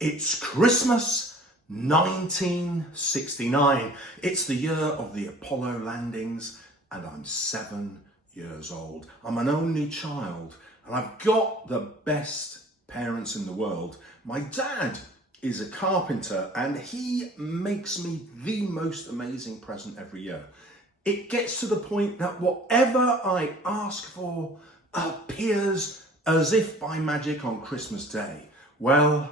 It's Christmas 1969. It's the year of the Apollo landings and I'm 7 years old. I'm an only child and I've got the best parents in the world. My dad is a carpenter and he makes me the most amazing present every year. It gets to the point that whatever I ask for appears as if by magic on Christmas Day. Well,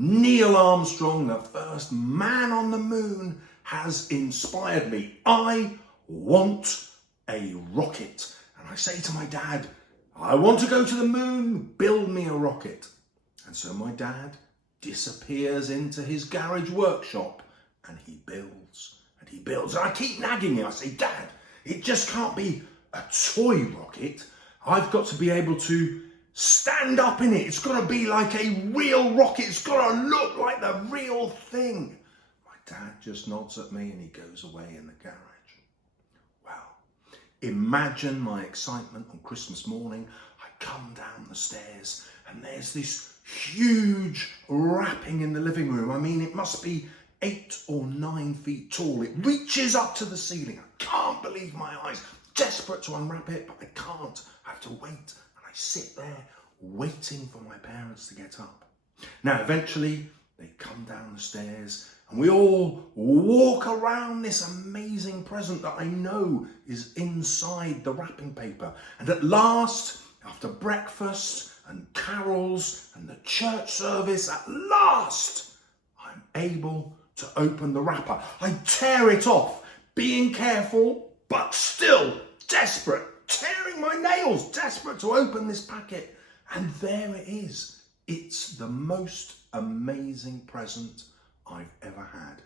Neil Armstrong, the first man on the moon, has inspired me. I want a rocket. And I say to my dad, I want to go to the moon, build me a rocket. And so my dad disappears into his garage workshop and he builds and he builds. And I keep nagging him. I say, Dad, it just can't be a toy rocket. I've got to be able to stand up in it. It's got to be like a real rocket. It's got to look like the real thing. My dad just nods at me and he goes away in the garage. Well, imagine my excitement on Christmas morning. I come down the stairs and there's this huge wrapping in the living room. I mean, it must be 8 or 9 feet tall. It reaches up to the ceiling. I can't believe my eyes. Desperate to unwrap it, but I can't. I have to wait. And I sit there waiting for my parents to get up. Now, eventually, they come down the stairs and we all walk around this amazing present that I know is inside the wrapping paper. And at last, after breakfast and carols and the church service, at last, I'm able to open the wrapper. I tear it off, being careful, but still desperate, tearing my nails, desperate to open this packet. And there it is. It's the most amazing present I've ever had.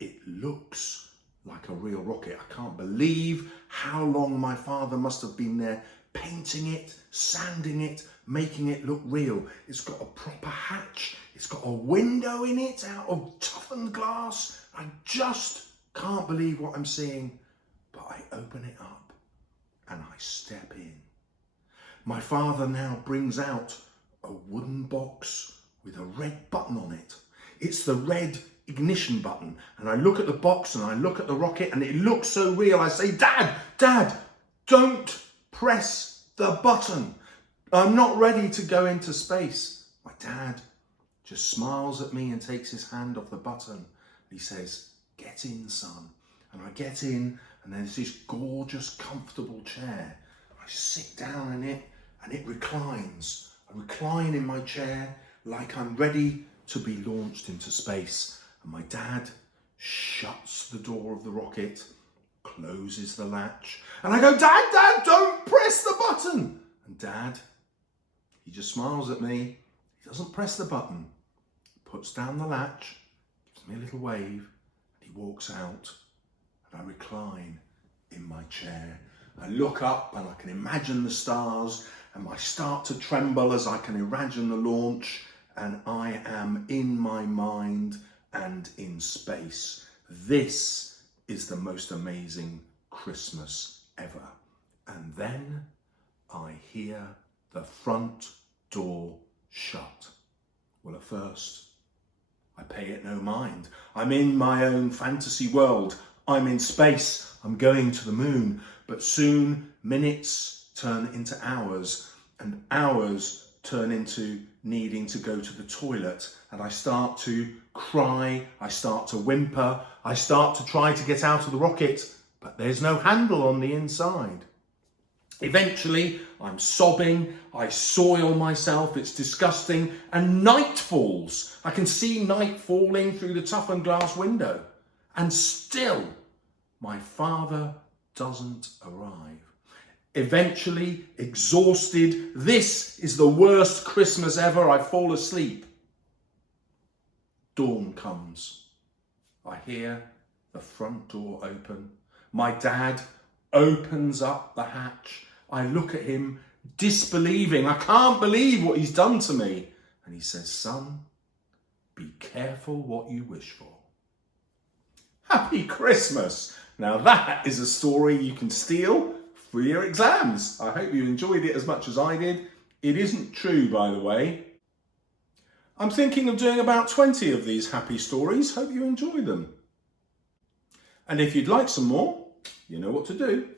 It looks like a real rocket. I can't believe how long my father must have been there painting it, sanding it, making it look real. It's got a proper hatch. It's got a window in it out of toughened glass. I just can't believe what I'm seeing. But I open it up and I step in. My father now brings out a wooden box with a red button on it. It's the red ignition button. And I look at the box and I look at the rocket and it looks so real. I say, Dad, don't press the button. I'm not ready to go into space. My dad just smiles at me and takes his hand off the button. He says, get in, son. And I get in and there's this gorgeous, comfortable chair. I sit down in it and it reclines. I recline in my chair like I'm ready to be launched into space. And my dad shuts the door of the rocket, closes the latch, and I go, Dad, don't press the button. And Dad, he just smiles at me. He doesn't press the button, puts down the latch, gives me a little wave, and he walks out. And I recline in my chair. I look up and I can imagine the stars and I start to tremble as I can imagine the launch, and I am in my mind and in space. This is the most amazing Christmas ever. And then I hear the front door shut. Well, at first, I pay it no mind. I'm in my own fantasy world. I'm in space. I'm going to the moon. But soon, minutes turn into hours, and hours turn into needing to go to the toilet. And I start to cry. I start to whimper. I start to try to get out of the rocket, but there's no handle on the inside. Eventually, I'm sobbing, I soil myself, it's disgusting, and night falls. I can see night falling through the toughened glass window. And still, my father doesn't arrive. Eventually, exhausted, this is the worst Christmas ever, I fall asleep. Dawn comes. I hear the front door open. My dad opens up the hatch. I look at him, disbelieving. I can't believe what he's done to me. And he says, son, be careful what you wish for. Happy Christmas. Now that is a story you can steal for your exams. I hope you enjoyed it as much as I did. It isn't true, by the way. I'm thinking of doing about 20 of these happy stories. Hope you enjoy them. And if you'd like some more, you know what to do.